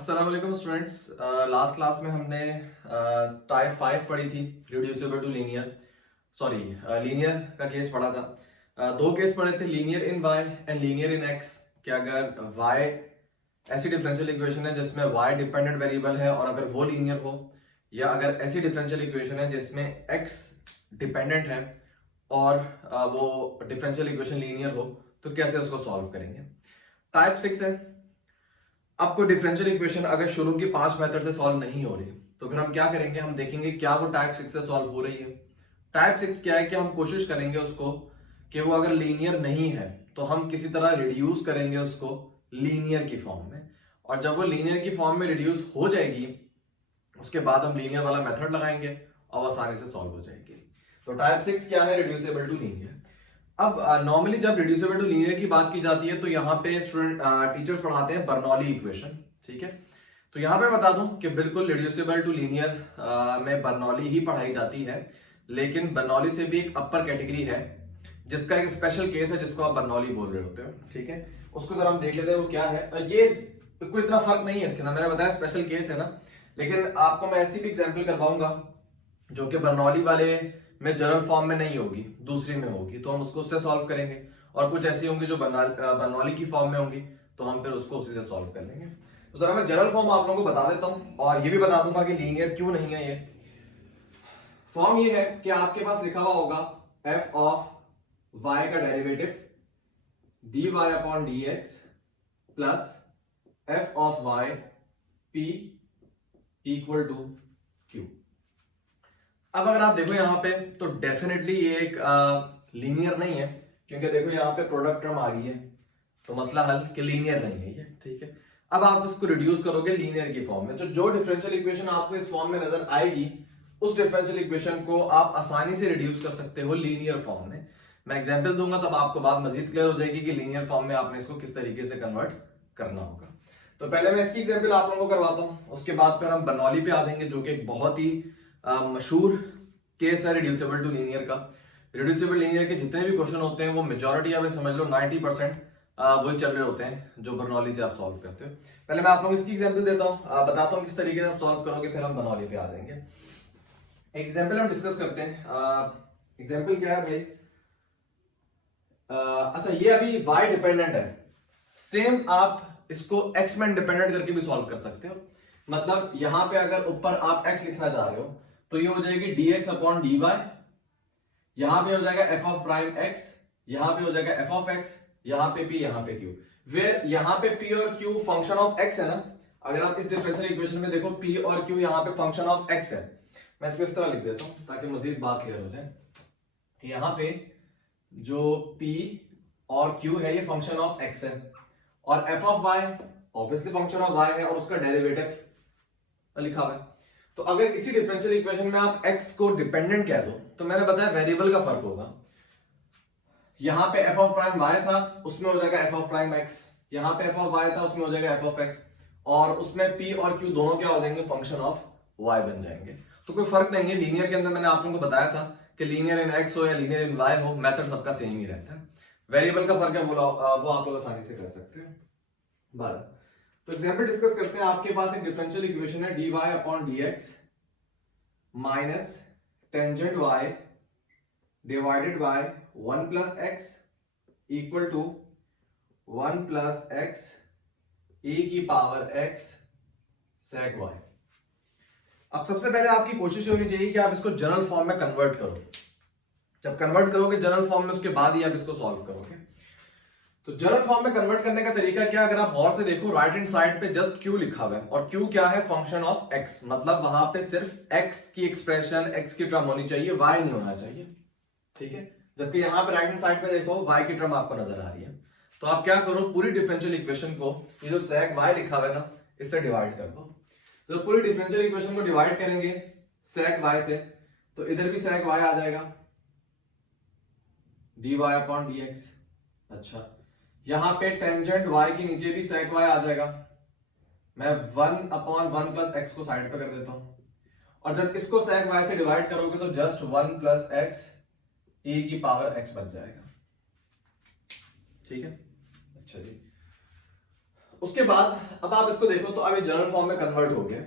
अस्सलाम वालेकुम students. Last class में हमने टाइप 5 पढ़ी थी, reducible to linear. Sorry, linear का केस पढ़ा था। दो केस पढ़े थे, linear in Y and linear in X. कि अगर वाई ऐसी डिफरेंशियल इक्वेशन है जिसमें वाई डिपेंडेंट वेरिएबल है और अगर वो लीनियर हो, या अगर ऐसी डिफरेंशियल इक्वेशन है जिसमें एक्स डिपेंडेंट है और वो डिफरेंशियल इक्वेशन लीनियर हो, तो कैसे उसको सॉल्व करेंगे। टाइप 6 है। अब कोई डिफरेंशियल इक्वेशन अगर शुरू की 5 मेथड से सॉल्व नहीं हो रही, तो फिर हम क्या करेंगे, हम देखेंगे क्या वो टाइप 6 से सॉल्व हो रही है। टाइप 6 क्या है कि हम कोशिश करेंगे उसको कि वो अगर लीनियर नहीं है तो हम किसी तरह रिड्यूस करेंगे उसको लीनियर की फॉर्म में, और जब वो लीनियर की फॉर्म में रिड्यूस हो जाएगी उसके बाद हम लीनियर वाला मेथड लगाएंगे और आसानी से सॉल्व हो जाएगी। तो टाइप 6 क्या है? Reducible to linear. अब नॉर्मली जब रिड्यूसिबल टू लीनियर की बात की जाती है तो यहाँ पे स्टूडेंट टीचर्स पढ़ाते हैं बर्नौली इक्वेशन। ठीक है, तो यहाँ पे बता दूं कि बिल्कुल रिड्यूसिबल टू लीनियर में बर्नौली ही पढ़ाई जाती है, लेकिन बर्नौली से भी एक अपर कैटेगरी है जिसका एक स्पेशल केस है जिसको आप बर्नौली बोल रहे होते हो। ठीक है, उसको जरा हम देख लेते हैं वो क्या है। ये कोई इतना फर्क नहीं है इसके अंदर, मैंने बताया स्पेशल केस है ना, लेकिन आपको मैं ऐसी भी एग्जाम्पल करवाऊंगा जो कि बर्नौली वाले में जनरल फॉर्म में नहीं होगी, दूसरी में होगी, तो हम उसको उससे सॉल्व करेंगे। और कुछ ऐसी होंगी जो बर्नौली की फॉर्म में होंगी, तो हम फिर उसको उसी से सॉल्व कर लेंगे। तो जरा मैं जनरल फॉर्म आप लोगों को बता देता हूं और ये भी बता दूंगा कि लीनियर क्यों नहीं है। ये फॉर्म ये है कि आपके पास लिखा हुआ होगा एफ ऑफ वाई का derivative D Y upon D X plus F of Y P equal to Q. अब अगर आप देखो यहां पे तो डेफिनेटली ये एक लीनियर नहीं है, क्योंकि देखो यहां पे प्रोडक्ट टर्म आ गई है, तो मसला हल कि लीनियर नहीं है ये। ठीक है, अब आप इसको रिड्यूस करोगे लीनियर की फॉर्म में, तो जो डिफरेंशियल इक्वेशन आपको इस फॉर्म में नजर आएगी उस डिफरेंशियल इक्वेशन को आप आसानी से रिड्यूस कर सकते हो लीनियर फॉर्म में। मैं एग्जांपल दूंगा तब आपको बात मजीद क्लियर हो जाएगी कि लीनियर फॉर्म में आपने इसको किस तरीके से कन्वर्ट करना होगा। तो पहले मैं इसकी एग्जांपल आप लोगों को करवाता हूं, उसके बाद फिर हम बर्नौली पे आ जाएंगे जो कि एक बहुत ही मशहूर केस है रिड्यूसिबल टू लीनियर का। रिड्यूसिबल लीनियर के जितने भी क्वेश्चन होते हैं वो मेजॉरिटी आप समझ लो 90% वही चल रहे होते हैं जो बर्नौली से आप सॉल्व करते हो। पहले मैं आप लोगों को इसकी एग्जांपल देता हूं, बताता हूं किस तरीके से आप सॉल्व करोगे, फिर हम बर्नौली पे आ जाएंगे। एग्जांपल हम डिस्कस करते हैं। एग्जांपल क्या है भाई? अच्छा, ये अभी y डिपेंडेंट है, सेम आप इसको x में डिपेंडेंट करके भी सॉल्व कर सकते हो। मतलब यहां पे अगर ऊपर आप x लिखना चाह रहे हो तो ये हो जाएगी dx अपॉन dy, यहां पे हो जाएगा f ऑफ प्राइम x, यहां पे हो जाएगा f ऑफ x, यहां पे p, यहां पे q। वेयर यहां पे p और q फंक्शन ऑफ x है ना, अगर आप इस डिफरेंशियल इक्वेशन में देखो p और q यहां पे फंक्शन ऑफ x है। मैं इसको इस तरह लिख देता हूं ताकि मजीद बात क्लियर हो जाए। यहां पे जो p और q है ये फंक्शन ऑफ x है, और f of y obviously function of y है और उसका डेरिवेटिव लिखा हुआ है। तो अगर इसी डिफरेंशियल इक्वेशन में आप x को डिपेंडेंट कह दो तो मैंने बताया वेरिएबल का फर्क होगा। यहां पे f ऑफ प्राइम y था, उसमें हो जाएगा f ऑफ प्राइम x, यहां पे f ऑफ y था, उसमें हो जाएगा f ऑफ x, और उसमें p और q दोनों क्या हो जाएंगे, फंक्शन ऑफ y बन जाएंगे। तो कोई फर्क नहीं है। लीनियर के अंदर मैंने आप लोगों को बताया था कि लीनियर इन x हो या लीनियर इन y हो, मेथड सबका सेम ही रहता है। वेरिएबल का फर्क है वो आप लोग आसानी से कर सकते हैं। 12। तो एग्जांपल डिस्कस करते हैं। आपके पास एक डिफरेंशियल इक्वेशन है dy upon dx minus tangent y divided by 1 plus x equal to 1 plus x e की पावर x sec y। अब सबसे पहले आपकी कोशिश होनी चाहिए कि आप इसको जनरल फॉर्म में कन्वर्ट करो। जब कन्वर्ट करोगे जनरल फॉर्म में उसके बाद ही आप इसको सॉल्व करोगे। तो जनरल फॉर्म में कन्वर्ट करने का तरीका क्या, अगर आप गौर से देखो राइट हैंड साइड पे जस्ट q लिखा हुआ है, और q क्या है, फंक्शन ऑफ x, मतलब वहां पे सिर्फ x की एक्सप्रेशन, x की टर्म होनी चाहिए, y नहीं होना चाहिए। ठीक है, जबकि यहां पे राइट हैंड साइड पे देखो y की टर्म आपको नजर आ रही है। तो आप क्या करो, पूरी डिफरेंशियल इक्वेशन को ये जो sec y लिखा हुआ है ना, इससे डिवाइड कर दो। तो पूरी डिफरेंशियल इक्वेशन को डिवाइड करेंगे sec y से, तो इधर भी sec y आ जाएगा dy अपॉन dx। अच्छा, यहां पे टेंजेंट y के नीचे भी sec y आ जाएगा। मैं 1 अपॉन 1 प्लस x को साइड पे कर देता हूं, और जब इसको sec y से डिवाइड करोगे तो जस्ट 1 प्लस x e की पावर x बच जाएगा। ठीक है, अच्छा जी। उसके बाद अब आप इसको देखो तो अब ये जनरल फॉर्म में कन्वर्ट हो गया।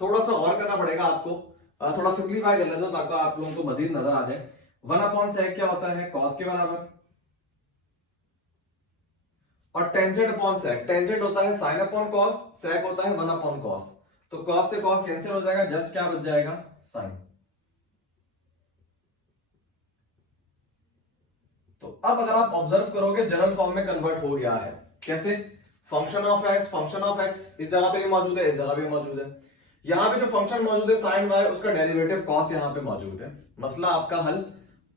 थोड़ा सा और करना पड़ेगा आपको, थोड़ा सिंप्लीफाई कर लेते हो ताकि आप लोगों को मजीद नजर आ जाए। 1/sec क्या होता है, कॉस के बराबर, और टेंजेंट अपॉन सेक, टेंजेंट होता है साइन अपॉन कॉस, सेक होता है 1/cos। तो कॉस से कॉस कैंसिल हो जाएगा, जस्ट क्या बच जाएगा, साइन। तो अब अगर आप ऑब्जर्व करोगे जनरल फॉर्म में कन्वर्ट हो गया है। कैसे, फंक्शन ऑफ एक्स इस जगह पे भी मौजूद है, इस जगह पे मौजूद है। यहां पे जो फंक्शन मौजूद है साइन वाई, उसका डेरिवेटिव कॉस यहां पे मौजूद है। मसला आपका हल।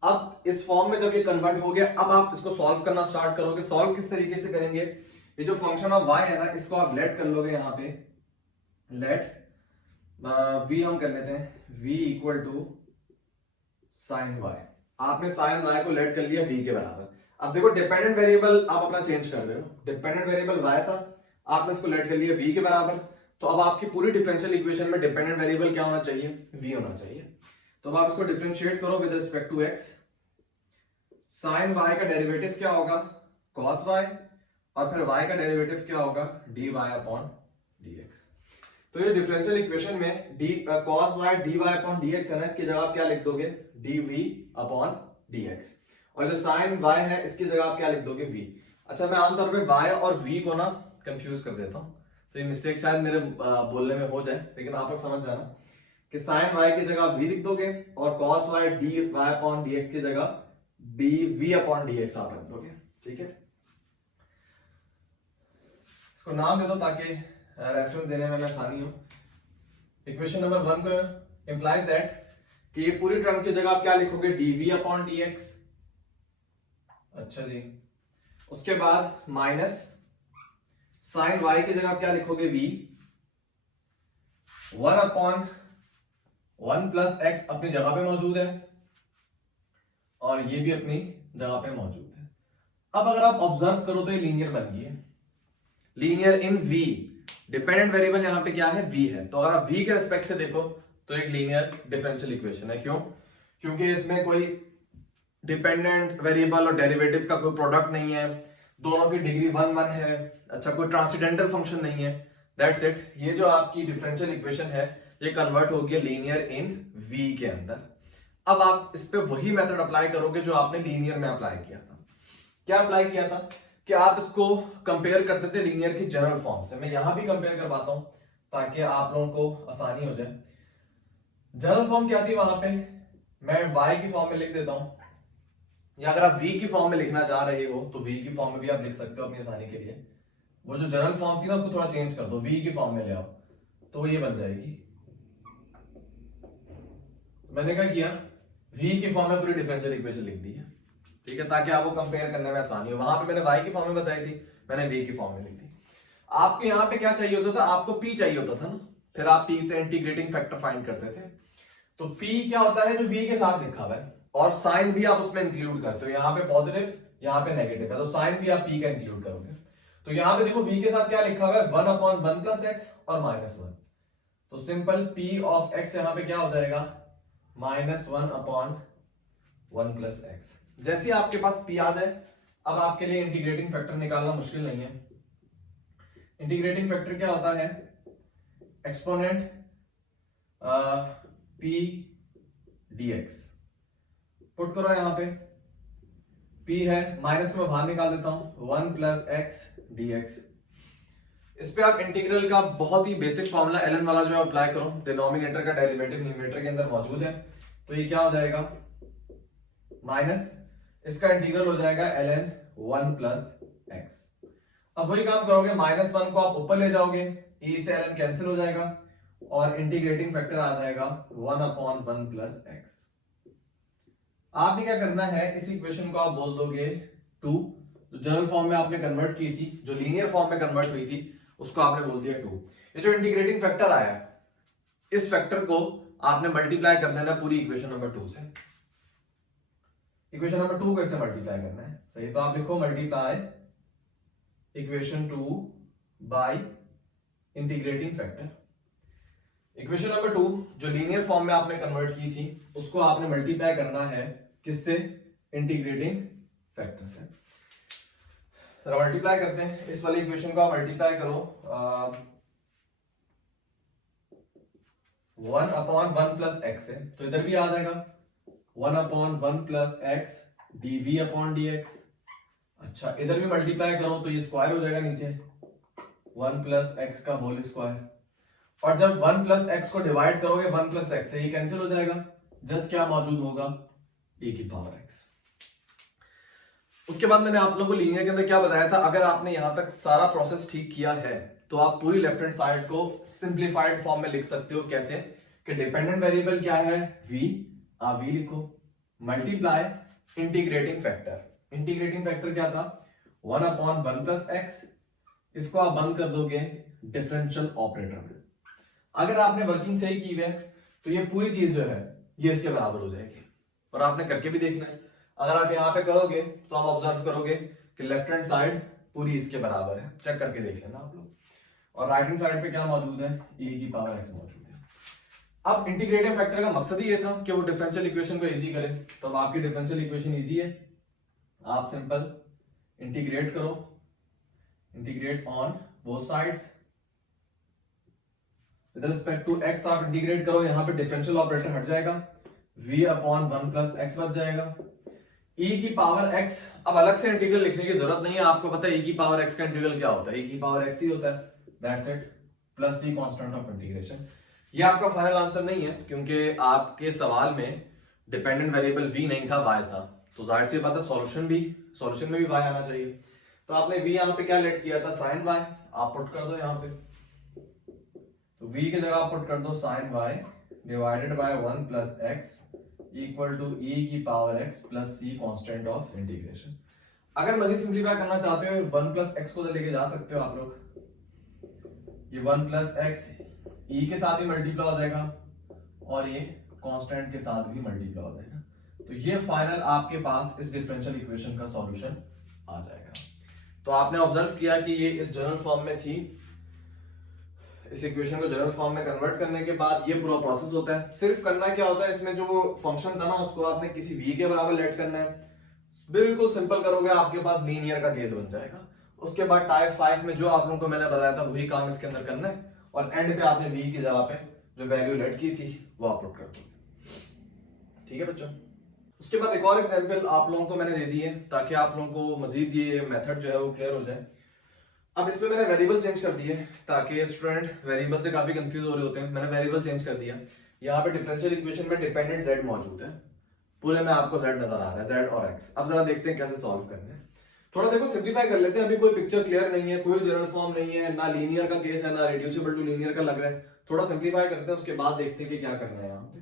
अब इस फॉर्म में जब ये कन्वर्ट हो गया, अब आप इसको सॉल्व करना स्टार्ट करोगे। सॉल्व किस तरीके से करेंगे, ये जो फंक्शन ऑफ वाई है ना, इसको आप लेट कर लोगे यहां पे, लेट वी हम कर लेते हैं, v equal to sine Y. आपने साइन वाई को लेट कर लिया v के बराबर। अब देखो डिपेंडेंट वेरिएबल आप अपना चेंज कर रहे हो, डिपेंडेंट वेरिएबल y था, आपने इसको लेट कर लिया v के बराबर। तो अब आपकी पूरी डिफरेंशियल इक्वेशन में डिपेंडेंट वेरिएबल क्या होना चाहिए, v होना चाहिए। तो अब आप इसको डिफरेंशिएट करो with respect to x। Sine y का डेरिवेटिव क्या होगा, cos y, और फिर y का डेरिवेटिव क्या होगा, dy अपॉन dx। तो ये डिफरेंशियल इक्वेशन में cos y dy upon dx है ना, इसकी जगह आप क्या लिख दोगे, dv अपॉन dx। और जो साइन y है इसकी जगह आप क्या लिख दोगे, v। अच्छा, मैं आमतौर पे y और v को ना कंफ्यूज कर देता हूँ, तो ये मिस्टेक शायद मेरे बोलने में हो जाए, लेकिन आप लोग समझ जाना कि साइन y की जगह v लिख दोगे और cos y dy upon dx की जगह dv अपॉन dx आप रख दोगे। ठीक है, इसको नाम दे दो ताकि रेफरेंस देने में आसानी हो। इक्वेशन नंबर 1 को इंप्लाइज दैट कि ये पूरी टर्म की जगह आप क्या लिखोगे, dv अपॉन dx। अच्छा जी, उसके बाद माइनस साइन y की जगह आप क्या लिखोगे, v। 1 अपॉन 1 प्लस x अपनी जगह पे मौजूद है, और ये भी अपनी जगह पे मौजूद है। अब अगर आप ऑब्जर्व करो तो ये लीनियर बन गई है, लीनियर इन v। डिपेंडेंट वेरिएबल यहां पे क्या है, v है। तो अगर आप v के रेस्पेक्ट से देखो तो एक लीनियर डिफरेंशियल इक्वेशन है। क्यों, क्योंकि इसमें कोई डिपेंडेंट वेरिएबल और डेरिवेटिव का कोई प्रोडक्ट नहीं है, दोनों की डिग्री 1 है। अच्छा, कोई ट्रांसीडेंटल फंक्शन नहीं है, दैट्स इट। ये जो आपकी डिफरेंशियल इक्वेशन है ये कन्वर्ट हो गया लीनियर इन v के अंदर। अब आप इस पे वही मेथड अप्लाई करोगे जो आपने लीनियर में अप्लाई किया था। क्या अप्लाई किया था कि आप इसको कंपेयर करते थे लीनियर की जनरल फॉर्म से। मैं यहां भी कंपेयर करवाता हूं ताकि आप लोगों को आसानी हो जाए। जनरल फॉर्म क्या थी वहां पे, मैं y की फॉर्म में लिख देता हूं, या अगर आप v की फॉर्म में लिखना चाह रहे हो तो v की फॉर्म में भी आप लिख सकते हो अपनी आसानी के लिए। वो जो जनरल फॉर्म थी ना उसको थोड़ा चेंज कर दो, v की फॉर्म में ले आओ, तो वो ये बन जाएगी। मैंने क्या किया, v की फॉर्म में पूरी डिफरेंशियल इक्वेशन लिख दी है। ठीक है, ताकि आपको कंपेयर करने में आसानी हो। वहां पे मैंने y की फॉर्म में बताई थी, मैंने v की फॉर्म में लिख दी। आपको यहाँ पे क्या चाहिए होता था, आपको p चाहिए होता था ना, फिर आप p से इंटीग्रेटिंग फैक्टर फाइंड करते थे। तो p क्या होता है, जो v के साथ लिखा हुआ है, और साइन भी आप उसमें इंक्लूड करते हो। यहाँ पे पॉजिटिव, यहाँ पे नेगेटिव है, तो साइन भी आप p का इंक्लूड करोगे। तो यहाँ पे देखो v के साथ क्या लिखा हुआ है, 1 अपॉन 1 प्लस एक्स और -1। तो सिंपल p ऑफ x यहाँ पे क्या हो जाएगा, -1 अपॉन 1 प्लस एक्स। जैसे आपके पास p आ जाए, अब आपके लिए इंटीग्रेटिंग फैक्टर निकालना मुश्किल नहीं है। इंटीग्रेटिंग फैक्टर क्या होता है, एक्सपोनेंट p dx। पुट करो यहाँ पे, p है, माइनस को मैं बाहर निकाल देता हूं, 1 प्लस एक्स dx। इस पे आप इंटीग्रल का बहुत ही बेसिक फॉर्मूला ln वाला जो अप्लाई करो, डिनोमिनेटर का डेरिवेटिव न्यूमरेटर के अंदर मौजूद है। तो ये क्या हो जाएगा, माइनस इसका इंटीग्रल हो जाएगा ln 1 प्लस एक्स। अब वही काम करोगे, -1 को आप ऊपर ले जाओगे, e से ln कैंसिल हो जाएगा, और इंटीग्रेटिंग फैक्टर आ जाएगा 1 अपॉन 1 प्लस एक्स। आपने क्या करना है, इस इक्वेशन को आप बोल दोगे 2, जो जनरल फॉर्म में आपने कन्वर्ट की थी, जो लीनियर फॉर्म में कन्वर्ट हुई थी, उसको आपने बोल दिया 2। ये जो इंटीग्रेटिंग फैक्टर आया, इस फैक्टर को आपने मल्टीप्लाई कर देना पूरी इक्वेशन नंबर 2 से। इक्वेशन नंबर 2 को इससे मल्टीप्लाई करना है, सही। तो आप लिखो multiply equation 2 by integrating factor. Equation number 2 जो लीनियर फॉर्म में आपने कन्वर्ट की थी, उसको आपने मल्टीप्लाई करना है किससे, इंटीग्रेटिंग फैक्टर से। तो मल्टीप्लाई करते हैं, इस वाली इक्वेशन को आप मल्टीप्लाई करो 1/1 प्लस एक्स है, तो इधर भी आ जाएगा 1/1 प्लस एक्स dv/dx। अच्छा, इधर भी मल्टीप्लाई करो तो ये स्क्वायर हो जाएगा नीचे 1 प्लस एक्स का होल स्क्वायर, और जब 1 प्लस एक्स को डिवाइड करोगे 1 प्लस एक्स से, ये कैंसिल हो जाएगा, जस्ट क्या मौजूद होगा e की पावर x। उसके बाद मैंने आप लोगों को लीनियर के अंदर क्या बताया था, अगर आपने यहां तक सारा प्रोसेस ठीक किया है तो आप पूरी लेफ्ट हैंड साइड को सिंप्लीफाइड फॉर्म में लिख सकते हो। कैसे कि डिपेंडेंट वेरिएबल क्या है v, आप v लिखो, multiply integrating factor. Integrating factor क्या था 1/1 प्लस एक्स, इसको आप बंद कर दोगे डिफरेंशियल ऑपरेटर में। अगर आपने वर्किंग सही की है तो ये पूरी चीज जो है ये इसके बराबर हो जाएगी, और आपने करके भी देखना है। अगर आप यहाँ पे करोगे तो आप ऑब्जर्व करोगे कि लेफ्ट हैंड साइड पूरी इसके बराबर है, चेक करके देख लेना आप लोग। और राइट हैंड साइड पे क्या मौजूद है, e की पावर x मौजूद है। अब इंटीग्रेटिंग फैक्टर का मकसद ही ये था कि वो डिफरेंशियल इक्वेशन को इजी करे। तो अब आपकी डिफरेंशियल इक्वेशन इजी है, आप सिंपल इंटीग्रेट करो, integrate on both sides with respect to x, आप इंटीग्रेट करो, यहाँ पे डिफरेंशियल ऑपरेटर हट जाएगा, v/1 प्लस x बच जाएगा, e की पावर x। अब अलग से इंटीग्रल लिखने की जरूरत नहीं है, आपको पता है e की पावर x का इंटीग्रल क्या होता है, e की पावर x ही होता है, that's it, plus c constant of integration. ये आपका फाइनल आंसर नहीं है, क्योंकि आपके सवाल में डिपेंडेंट वेरिएबल v नहीं था, y था, तो जाहिर सी बात है सॉल्यूशन में भी y आना चाहिए। तो आपने v यहाँ पे क्या लेट किया था, sin y, आप पुट कर दो यहाँ पे, तो v की जगह आप पुट कर दो sin y divided by 1 plus x equal to e की power x plus c constant of integration. अगर मजीद सिंपलीफाई करना चाहते हो 1 प्लस x को तो लेके जा सकते हो आप लोग, ये 1 प्लस x e के साथ भी मल्टीप्लाई हो जाएगा और ये कांस्टेंट के साथ भी मल्टीप्लाई हो जाएगा, तो ये फाइनल आपके पास इस डिफरेंशियल इक्वेशन का सॉल्यूशन आ जाएगा। तो आपने ऑब्जर्व किया कि ये इस जनरल फॉर्म में थी, इस इक्वेशन को जनरल फॉर्म में कन्वर्ट करने के बाद ये पूरा प्रोसेस होता है। सिर्फ करना क्या होता है, इसमें जो वो फंक्शन था ना उसको आपने किसी v के बराबर लेट करना है, बिल्कुल सिंपल करोगे आपके पास लीनियर का केस बन जाएगा। उसके बाद टाइप 5 में जो आप लोगों को मैंने बताया था वही काम इसके अंदर करना है, और एंड पे आपने v की जगह पे जो वैल्यू लेट की थी वो आप पुट कर दो। ठीक है बच्चों, उसके बाद एक और एग्जांपल आप लोगों को मैंने दे दी है ताकि आप लोगों को मजीद ये मेथड जो है वो क्लियर हो जाए। अब इसमें मैंने वेरिएबल चेंज कर दिए ताकि स्टूडेंट वेरिएबल से काफी कंफ्यूज हो रहे होते हैं। मैंने वेरिएबल चेंज कर दिया, यहाँ पे डिफरेंशियल इक्वेशन में डिपेंडेंट z मौजूद है, पूरे में आपको z नजर आ रहा है, z और x। अब जरा देखते हैं कैसे सॉल्व करना है। थोड़ा देखो सिंप्लीफाई कर लेते हैं, अभी कोई पिक्चर क्लियर नहीं है, कोई जनरल फॉर्म नहीं है, ना लीनियर का केस है ना रिड्यूसिबल टू लीनियर का लग रहा है। थोड़ा सिंप्लीफाई करते हैं, उसके बाद देखते हैं कि क्या करना है यहाँ पे।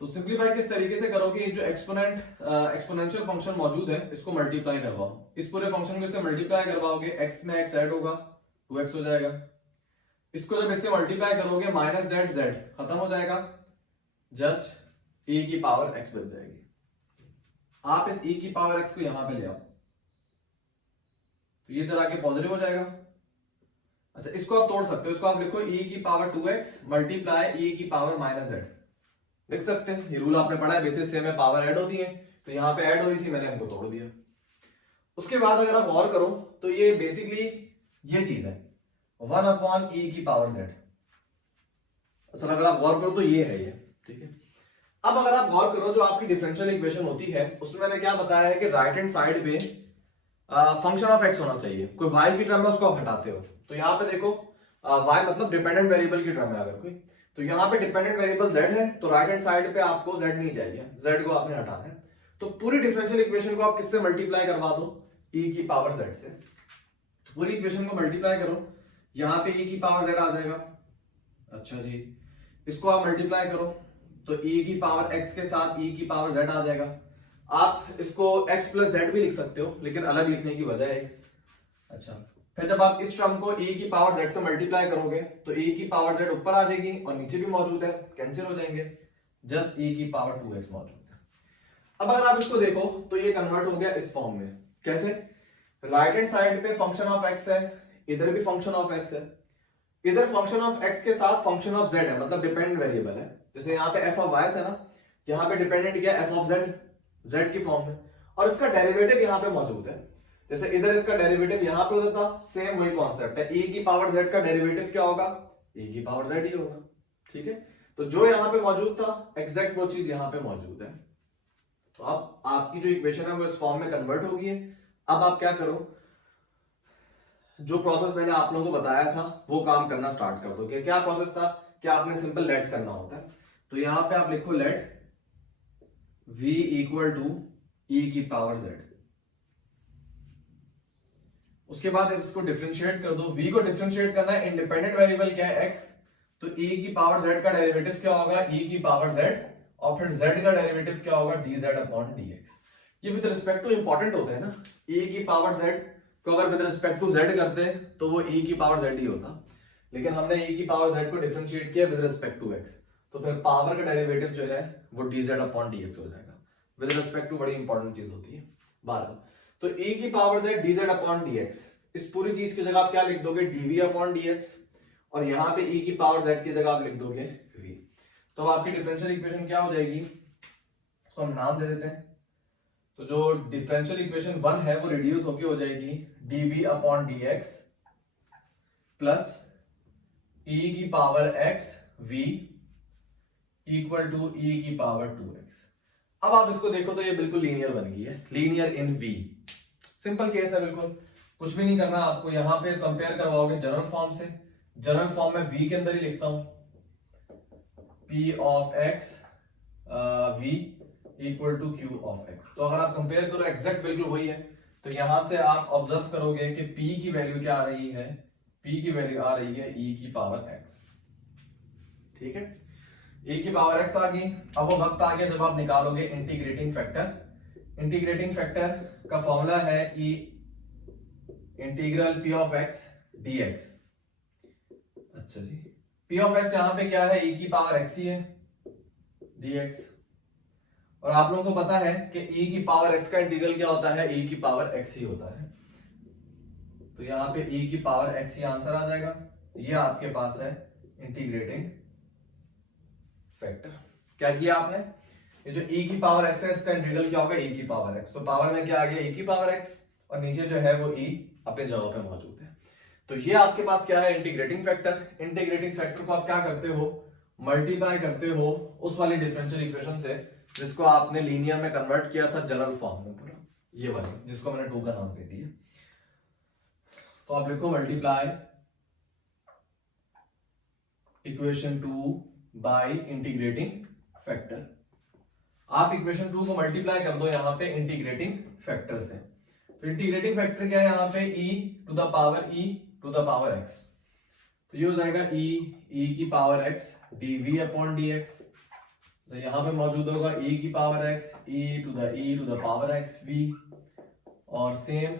तो सिंप्लीफाई किस तरीके से करोगे, जो एक्सपोनेंशियल फंक्शन मौजूद है इसको मल्टीप्लाई करवाओ, इस पूरे फंक्शन को इससे मल्टीप्लाई करवाओगे, x में x ऐड होगा 2x हो जाएगा, इसको जब इससे मल्टीप्लाई करोगे माइनस z खत्म हो जाएगा, जस्ट e की पावर x बच जाएगी। आप इस e की पावर x को यहां पे ले आओ तो ये इधर आके पॉजिटिव हो जाएगा। अच्छा, इसको आप तोड़ सकते हो, इसको आप लिखो e की पावर 2x मल्टीप्लाई e की पावर माइनस z, लिख सकते हैं। ये रूल आपने पढ़ा है, बेसिस से में पावर ऐड होती है, तो यहाँ पे ऐड हो रही थी, मैंने इनको तोड़ दिया। उसके बाद अगर आप गौर करो तो ये बेसिकली ये चीज है 1/e की पावर z। असल अगर आप गौर करो तो ये है ये, ठीक है। अब अगर आप गौर करो जो आपकी डिफरेंशियल इक्वेशन होती है उसमें मैंने क्या बताया है कि राइट हैंड साइड पे फंक्शन ऑफ x होना चाहिए, कोई y की टर्म है उसको आप हटाते हो, तो यहाँ पे देखो y मतलब डिपेंडेंट वेरिएबल की टर्म है अगर कोई, तो यहाँ पे डिपेंडेंट वेरिएबल z है, तो राइट हैंड साइड पे आपको z नहीं चाहिए, z को आपने हटाना है। तो पूरी डिफरेंशियल इक्वेशन को आप किससे मल्टीप्लाई करवा दो, e की पावर z से। तो पूरी इक्वेशन को मल्टीप्लाई करो, यहाँ पे e की पावर z आ जाएगा। अच्छा जी, इसको आप मल्टीप्लाई करो तो e की पावर x के साथ e की पावर z आ जाएगा। आप इसको x प्लस z भी लिख सकते हो, लेकिन अलग लिखने की वजह है। अच्छा, फिर जब आप इस टर्म को e की पावर z से मल्टीप्लाई करोगे तो e की पावर z ऊपर आ जाएगी और नीचे भी मौजूद है, कैंसिल हो जाएंगे, जस्ट e की पावर 2x मौजूद है। अब अगर आप इसको देखो तो ये कन्वर्ट हो गया इस फॉर्म में, कैसे, राइट हैंड साइड पे फंक्शन ऑफ x है, इधर भी फंक्शन ऑफ x है, इधर फंक्शन ऑफ x के साथ फंक्शन ऑफ z है, मतलब डिपेंडेंट वेरिएबल है। जैसे यहाँ पे f ऑफ y था ना, यहाँ पे डिपेंडेंट क्या f ऑफ z, z की फॉर्म में, और इसका डेरिवेटिव यहाँ पे मौजूद है। जैसे इधर इसका डेरिवेटिव यहां पे होता था, सेम वही कॉन्सेप्ट है, e की पावर z का डेरिवेटिव क्या होगा, e की पावर z ही होगा। ठीक है, तो जो यहां पे मौजूद था एग्जैक्ट वो चीज यहां पे मौजूद है। तो अब आपकी जो इक्वेशन है वो इस फॉर्म में कन्वर्ट होगी है। अब आप क्या करो, जो प्रोसेस मैंने आप लोगों को बताया था वो काम करना स्टार्ट कर दो। क्या प्रोसेस था, क्या आपने सिंपल लेट करना होता है। तो यहां पे आप लिखो let v equal to e की पावर z। उसके बाद इसको डिफरेंशिएट कर दो। v को डिफरेंशिएट करना है, इंडिपेंडेंट वेरिएबल क्या है x, तो e की पावर z का डेरिवेटिव क्या होगा, e की पावर z, और फिर z का डेरिवेटिव क्या होगा, dz अपॉन dx। ये विद रिस्पेक्ट टू इंपॉर्टेंट होते हैं ना, e की पावर z को अगर विद रिस्पेक्ट टू z करते तो वो e की पावर z ही होता, लेकिन हमने e की पावर z को डिफरेंशिएट किया विद रिस्पेक्ट टू x, तो फिर पावर का डेरिवेटिव जो है वो dz अपॉन dx हो जाएगा। विद रिस्पेक्ट टू बड़ी इंपॉर्टेंट चीज होती है 12। तो e की power z dz upon dx, इस पूरी चीज की जगह आप क्या लिख दोगे, dv अपॉन dx, और यहां पे e की पावर z की जगह आप लिख दोगे v। तो अब आपकी डिफरेंशियल इक्वेशन क्या हो जाएगी, उसको हम नाम दे देते हैं। तो जो डिफरेंशियल इक्वेशन 1 है वो रिड्यूस होके हो जाएगी dv upon dx plus e की power x v equal to e की पावर 2x। अब आप इसको देखो तो ये बिल्कुल लीनियर बन गई है, लीनियर इन v। सिंपल केस है, बिल्कुल कुछ भी नहीं करना आपको। यहां पे कंपेयर करवाओगे जनरल फॉर्म से, जनरल फॉर्म में v के अंदर ही लिखता हूं, p of x v equal to q of x। तो अगर आप कंपेयर करो एग्जैक्ट बिल्कुल वही है। तो यहां से आप ऑब्जर्व करोगे कि p की वैल्यू क्या आ रही है, p की वैल्यू आ रही है e की पावर x। ठीक है, e की पावर x आ गई। अब वो वक्त आ गया जब आप निकालोगे इंटीग्रेटिंग फैक्टर। इंटीग्रेटिंग फैक्टर का फॉर्मूला है e integral p of x dx। अच्छा जी, p ऑफ x यहां पे क्या है, e की पावर x ही है dx, और आप लोगों को पता है कि e की पावर x का इंटीग्रल क्या होता है, e की पावर x ही होता है। तो यहां पे e की पावर x ही आंसर आ जाएगा। ये आपके पास है इंटीग्रेटिंग फैक्टर। क्या किया आपने, ये जो e की पावर x है इसका इंटीग्रल क्या होगा, e की पावर x। तो पावर में क्या आ गया, e की पावर x, और नीचे जो है वो e अपने जगह पे मौजूद है। तो ये आपके पास क्या है, इंटीग्रेटिंग फैक्टर। इंटीग्रेटिंग फैक्टर को आप क्या करते हो, मल्टीप्लाई करते हो उस वाली डिफरेंशियल इक्वेशन से जिसको आपने लीनियर में कन्वर्ट किया था जनरल फॉर्म में पूरा, ये वाली जिसको मैंने 2 का नाम दे दिया। तो आप लिखो multiply equation 2 by integrating factor. आप इक्वेशन 2 को मल्टीप्लाई कर दो यहां पे इंटीग्रेटिंग फैक्टर से। तो इंटीग्रेटिंग फैक्टर क्या है यहां पे, e to the power e to the power x। तो ये हो जाएगा e की power x dv upon dx। तो यहां पे मौजूद होगा e की power x e to the power x v, और सेम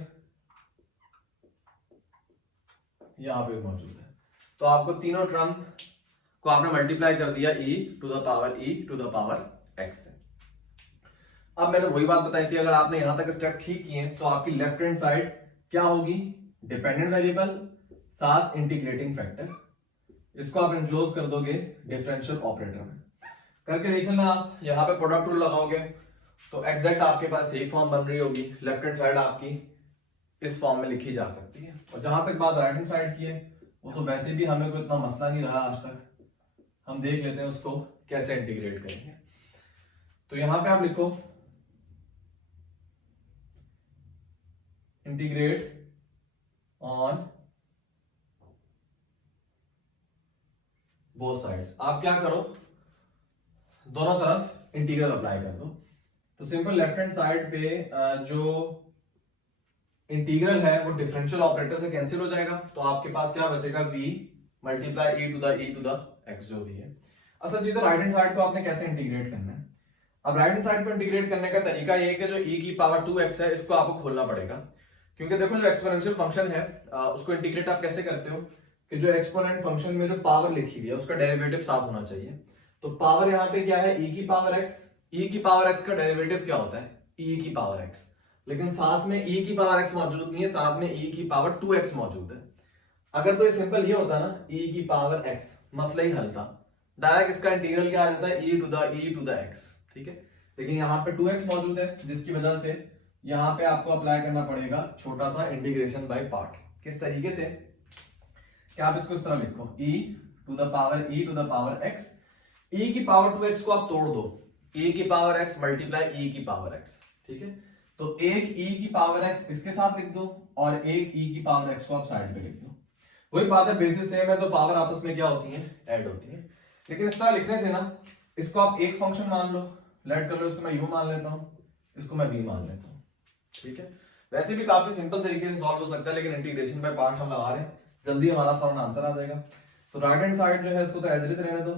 यहां पे मौजूद है। तो आपको तीनों टर्म को आपने मल्टीप्लाई कर दिया e to the power x से। अब मैंने वही बात बताई थी, अगर आपने यहां तक स्टेप ठीक किए तो आपकी लेफ्ट हैंड साइड क्या होगी, डिपेंडेंट वेरिएबल साथ इंटीग्रेटिंग फैक्टर। इसको आप इनक्लोज कर दोगे डिफरेंशियल ऑपरेटर में। करके देख लेना, आप यहां पे प्रोडक्ट रूल लगाओगे तो एग्जैक्ट आपके पास यही फॉर्म बन रही होगी। लेफ्ट हैंड साइड आपकी इस फॉर्म में लिखी जा सकती है। और जहां तक बात राइट हैंड साइड की है, वो तो वैसे भी हमें कोई इतना मसला नहीं रहा आज तक, हम देख लेते हैं उसको कैसे इंटीग्रेट करेंगे। तो यहां पे आप लिखो इंटीग्रेट ऑन बोथ साइड्स। आप क्या करो, दोनों तरफ इंटीग्रल अप्लाई कर दो। तो सिंपल लेफ्ट हैंड साइड पे जो इंटीग्रल है वो डिफरेंशियल ऑपरेटर से कैंसिल हो जाएगा। तो आपके पास क्या बचेगा, v multiply e to the x जो भी है। असल चीज है राइट हैंड साइड को आपने कैसे इंटीग्रेट करना है। अब राइट हैंड साइड को इंटीग्रेट करने का तरीका ये है कि जो e की पावर 2x है इसको आपको खोलना पड़ेगा, क्योंकि देखो जो एक्सपोनेंशियल फंक्शन है उसको इंटीग्रेट आप कैसे करते हो कि जो एक्सपोनेंट फंक्शन में जो पावर लिखी हुई है उसका डेरिवेटिव साथ होना चाहिए। तो पावर यहाँ पे क्या है, e की पावर x, e की पावर x का डेरिवेटिव क्या होता है, e की पावर x, लेकिन साथ में e की पावर x मौजूद नहीं है, साथ में e की पावर 2x मौजूद है। अगर तो ये सिंपल ये होता ना e की पावर x, मसला ही हल था, डायरेक्ट इसका इंटीग्रल क्या आ जाता है e टू द x। ठीक है, लेकिन यहाँ पे 2x मौजूद है जिसकी वजह से यहां पे आपको अप्लाई करना पड़ेगा छोटा सा इंटीग्रेशन बाय पार्ट। किस तरीके से कि आप इसको इस तरह लिखो e to the power x, e की पावर 2x को आप तोड़ दो, e की पावर x मल्टीप्लाई e की पावर x, ठीक है। तो एक e की पावर x इसके साथ लिख दो और एक e की पावर x को आप साइड पे लिख दो। वही बात है, बेसिस सेम है तो पावर आपस में क्या होती है, ऐड होती है। लेकिन इस तरह लिखने से ना इसको आप एक फंक्शन मान लो, लेट कर लो, इसको मैं u मान लेता हूं, इसको मैं v मान लेता हूं, ठीक है। वैसे भी काफी सिंपल तरीके से सॉल्व हो सकता है, लेकिन इंटीग्रेशन बाय पार्ट हम लगा रहे हैं, जल्दी हमारा फॉर्म आंसर आ जाएगा। तो राइट हैंड साइड जो है इसको तो एज इट इज रहने दो,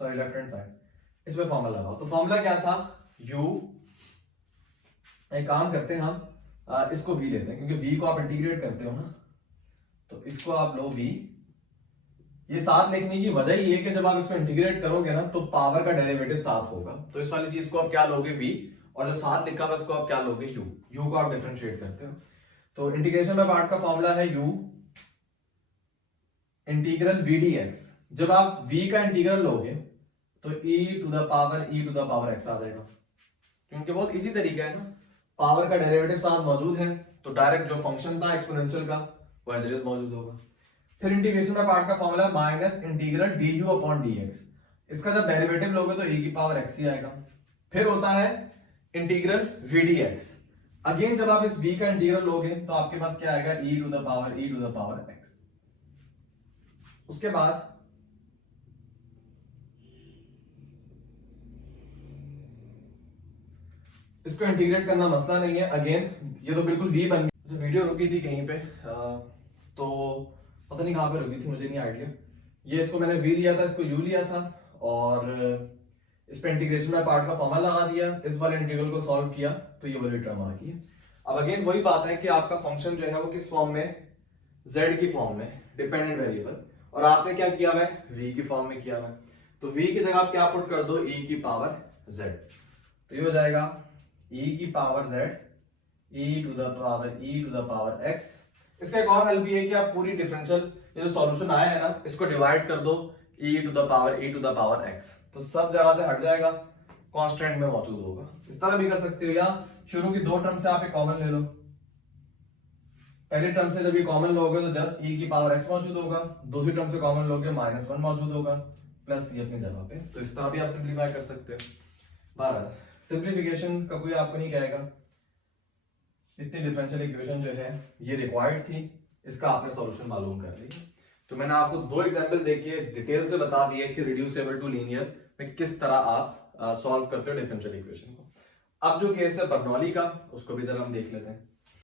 सॉरी लेफ्ट हैंड साइड, इसमें फॉर्मूला लगाओ। तो फॉर्मूला क्या था, u, एक काम करते हैं हम इसको v लेते हैं, क्योंकि v को आप इंटीग्रेट करते हो ना, तो इसको आप लो v। ये साथ लिखने की वजह ये है कि जब आप इसको इंटीग्रेट करोगे ना तो पावर का डेरिवेटिव साथ होगा, तो इस वाली चीज को आप क्या लोगे v, और जो साथ लिखा हुआ इसको आप क्या लोगे u, u को आप डिफरेंशिएट करते हो। तो इंटीग्रेशन बाय पार्ट का फॉर्मूला है u इंटीग्रल v dx। जब आप v का इंटीग्रल लोगे तो e to the power x आ जाएगा, क्योंकि बहुत इजी तरीका है ना, पावर का डेरिवेटिव साथ मौजूद है तो डायरेक्ट जो फंक्शन था एक्सपोनेंशियल का वो एज इट इज मौजूद होगा। फिर इंटीग्रेशन बाय पार्ट का formula minus integral du upon dx, इसका जब डेरिवेटिव लोगे तो e की पावर x ही आएगा। फिर होता है इंटीग्रल v dx, अगेन जब आप इस v का इंटीग्रल लोगे तो आपके पास क्या आएगा, e to the power x। उसके बाद इसको इंटीग्रेट करना मसला नहीं है, अगेन ये तो बिल्कुल v बन गया। वीडियो रुकी थी कहीं पे तो पता नहीं कहां पे रुकी थी, मुझे नहीं आइडिया। ये इसको मैंने v लिया था, इसको u लिया था, और इस पे इंटीग्रेशन बाय पार्ट का फॉर्मूला लगा दिया, इस वाले इंटीग्रल को सॉल्व किया तो ये वाली टर्म आ गई है। अब अगेन वही बात है कि आपका फंक्शन जो है वो किस फॉर्म में, z की फॉर्म में, डिपेंडेंट वेरिएबल, और आपने क्या किया हुआ है, v की फॉर्म में किया हुआ है। तो v की जगह आप क्या पुट कर दो, e की पावर z, तो ये हो जाएगा e की power z e to the power x। इसका एक और हल भी है कि आप पूरी डिफरेंशियल ये जो सॉल्यूशन आया है ना इसको डिवाइड कर दो e to the power x, तो सब जगह से हट जाएगा, कांस्टेंट में मौजूद होगा। इस तरह भी कर सकते हो, या शुरू की दो टर्म से आप एक कॉमन ले लो, पहली टर्म से जब ये कॉमन लोगे तो जस्ट e की पावर x मौजूद होगा, दूसरी टर्म से कॉमन लोगे -1 मौजूद होगा, प्लस c अपनी जगह पे। तो इस तरह भी आप सिंप्लीफाई कर सकते हो। बहरहाल सिंप्लीफिकेशन का कोई आपको नहीं कहेगा, इतनी डिफरेंशियल इक्वेशन जो है ये रिक्वायर्ड थी, इसका आपने सॉल्यूशन मालूम कर लिया। तो मैंने आपको दो एग्जांपल देके डिटेल से बता दिया कि रिड्यूसिबल टू लीनियर में किस तरह आप सॉल्व करते हो डिफरेंशियल इक्वेशन को। अब जो केस है बर्नौली का, उसको भी जरा हम देख लेते हैं।